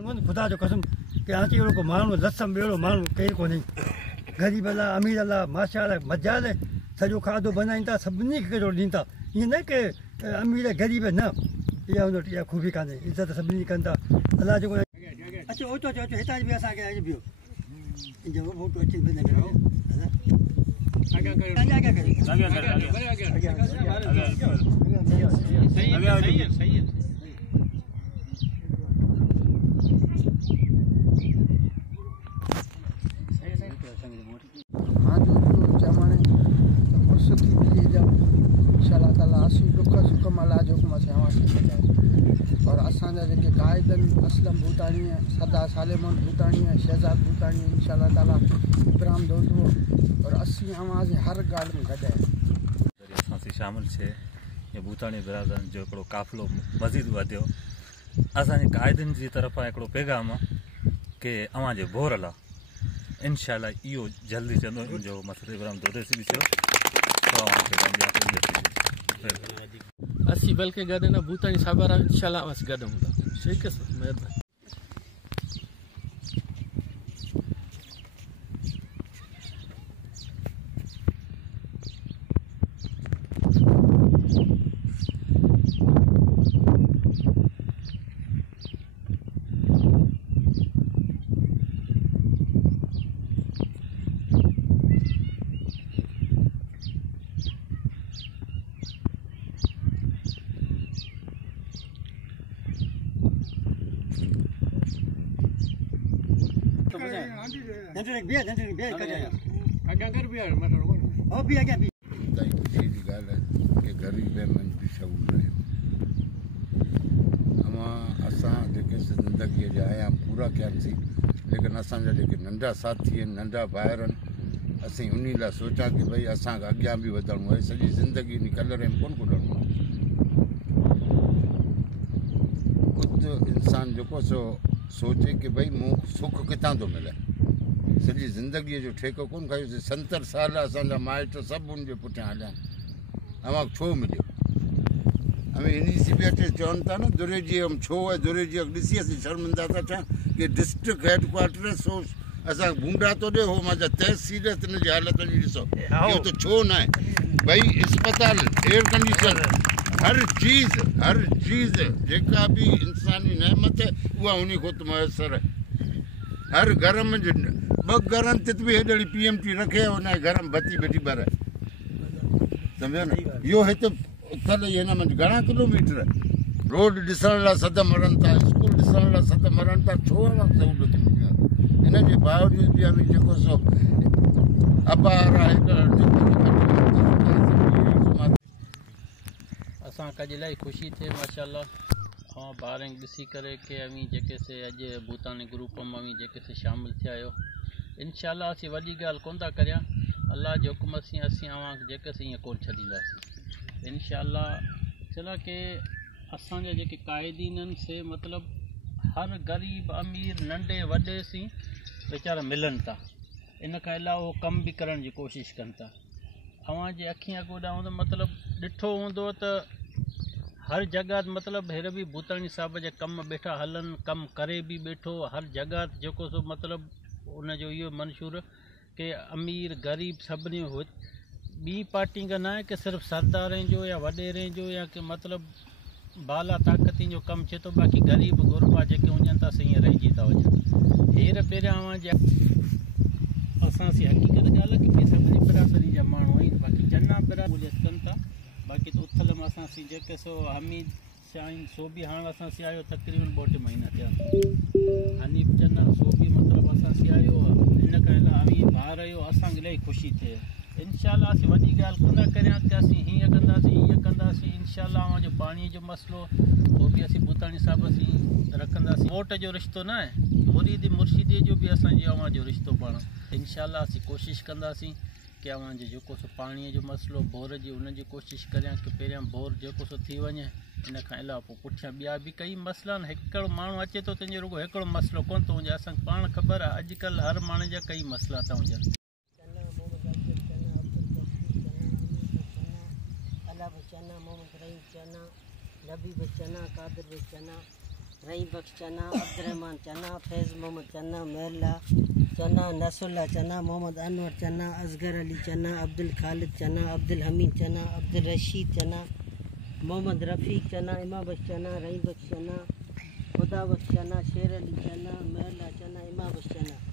खुदा जो कसम कि अची अहिड़ो को माण्हू लसम ॿेड़ो माण्हू केरु कोन्हे ग़रीब अलाह अमीर अलाह माशा अलाह मजाल सॼो खाधो बनाइनि था सभिनी खे कहिड़ो ॾींदा ईअं न की अमीर ग़रीब न इहा हुन वटि इहा ख़ूबी कान्हे इज़त सभिनी कंदा अलाह जेको अचो ओचो अचो अचो हितां बि असांखे अॼु बिहो फोटो अचे और असांजा जेके कायदन असलम भूतानी सदा सालेमन भूतानी शहजाद भूतानी इंशाल्लाह ताला इब्राहिम दोदो और असी आवाज़ हर ॻाल्हि में गॾु आहे शामिल छे ये भूतानी बिरादरनि जो हिकिड़ो काफ़िलो मज़ीद वधियो असांजे क़ाइदनि जी तरफ़ां हिकिड़ो पैगाम आहे कि अवां जे बोर ला इंशाल्लाह इहो जल्दी चवंदो जो मसइलो इब्राहिम दोदे से बि थियो असी बल्कि गॾु न भूतानी साहबारा इंशाल्लाह बस गॾु हूंदा ठीक है सर महिरबानी ज़िंदगी आया पूरा कयासीं लेकिन असांजा जेके नंढा साथी आहिनि नंढा ॿाहिर आहिनि असीं उन लाइ सोचा कि भई असांखे अॻियां बि वधणो आहे सॼी ज़िंदगी इन कलर में कोन कुॾणो आहे ख़ुदि इंसान जेको सो सोचे कि भई मूं सुख किथां थो मिले सॼी ज़िंदगीअ जो ठेको कोन खयोसीं 70 साल असांजा माइट सभु उनजे पुठियां हलिया अवांखे छो मिलियो हमें इन सी बी अचे चवनि था न दुरेजी हम छो आहे दुरेजी ॾिसी असीं शर्मिंदा था थिया कि डिस्ट्रिक्ट हेडक्वार्टर सो असांखे भूंडा थो ॾिए हो मुंहिंजा तहसील हिन जी हालत जी ॾिसो इहो त छो न आहे भई अस्पताल एयर कंडीशन हर चीज़ जेका बि इंसानी नेमत आहे उहा उन खां त मुयसरु आहे हर घर में 2 घरनि ते बि हेॾी PMT रखे हुन घर में बत्ती बेटी ॿार सम्झो न इहो हिते उथल हिन में घणा किलोमीटर रोड ॾिसण लाइ सद मरनि था स्कूल ॾिसण लाइ सद मरनि था छो सहूलियत हिन जे बावजूद बि हमें जेको सो अबार आहे असांखे अॼु इलाही ख़ुशी थिए माशाल्लाह ऐं ॿारनि ॾिसी करे कि अवी जेके से अॼु भूतानी ग्रुप में अवी जेके से शामिल थिया आहियो इंशाल्लाह असीं वॾी ॻाल्हि कोन था करियां अल्लाह जे हुकुम सां असीं अव्हांखे जेके से ईअं कोन छॾींदासीं इंशाल्लाह चला कि असांजा जेके क़ाइदीन आहिनि से मतिलबु हर ग़रीब अमीर नंढे वॾे सी वीचारा मिलनि था इन खां अलावा उहो कम बि करण जी कोशिशि कनि था अव्हां जे अखियूं अॻु ॾांहुं त मतिलबु ॾिठो हूंदो त हर जगह मतिलबु हेर बि भूतानी साहब जे कम वेठा हलनि कम करे बि वेठो हर जगह जेको सो मतिलबु उनजो इहो मंशूर कि अमीर ग़रीब सभिनी ॿी पार्टी का ना है कि सिर्फ सरदारें जो या वॾेरें जो या कि मतिलबु बाला ताक़ती जो कमु थिए थो बाक़ी ग़रीब गुरबा जेके वञनि था ईअं रहिजी था वञनि हींअर पहिरियां असां सी हक़ीक़त ॻाल्हि आहे कि सभिनी बिरादरी जा माण्हू आहिनि बाक़ी चङा बिरादरी कनि था बाक़ी त उथल में असां सी जेके सो हमीद आहिनि सो बि हाणे असां सी आयो तक़रीबन 2 महीना थिया हनीफ चन्ना सो बि मतिलबु असां सी आयो हिन खां अलावा ॿार आहियो असांखे इलाही ख़ुशी थिए इंशाल्लाह असीं वॾी ॻाल्हि कोन करियां कि असीं हीअं कंदासीं हीअं कंदासीं इंशाल्लाह जो पाणीअ जो मसइलो उहो बि असीं भूतानी साहिब असीं रखंदासीं वोट जो रिश्तो न आहे मुरीद मुर्शिदी जो बि असांजो अव्हां जो रिश्तो पाण इंशाल्लाह असीं कोशिशि कंदासीं कि अव्हां जो जेको सो पाणीअ जो मसइलो बोर जी उनजी कोशिशि करियां कि पहिरियां बोर जेको सो थी वञे इन खां अलावा पोइ पुठियां ॿिया बि कई मसइला आहिनि हिकिड़ो माण्हू अचे थो तंहिंजो रुगो हिकिड़ो मसइलो कोन थो हुजे असांखे पाण ख़बर आहे अॼुकल्ह हर माण्हू जा कई मसइला था हुजनि चना मोहम्मद रहीम चना नबी बि चना कादिर बि चना रही बख्श चना, अब्दुलरहमान चना, फैज़ मोहम्मद चना, मेहला चना, नसरुल्लाह चना, मोहम्मद अनवर चना, असगर अली चना, अब्दुल खालिद चना, अब्दुल हमीद चना, अब्दुल रशीद चना, मोहम्मद रफ़ीक चना, इमाम बख्श चना, रही बख्श चना, खुदा बख्श चना, शेर अली चना, मेहला चना, इमाम बख्श चना।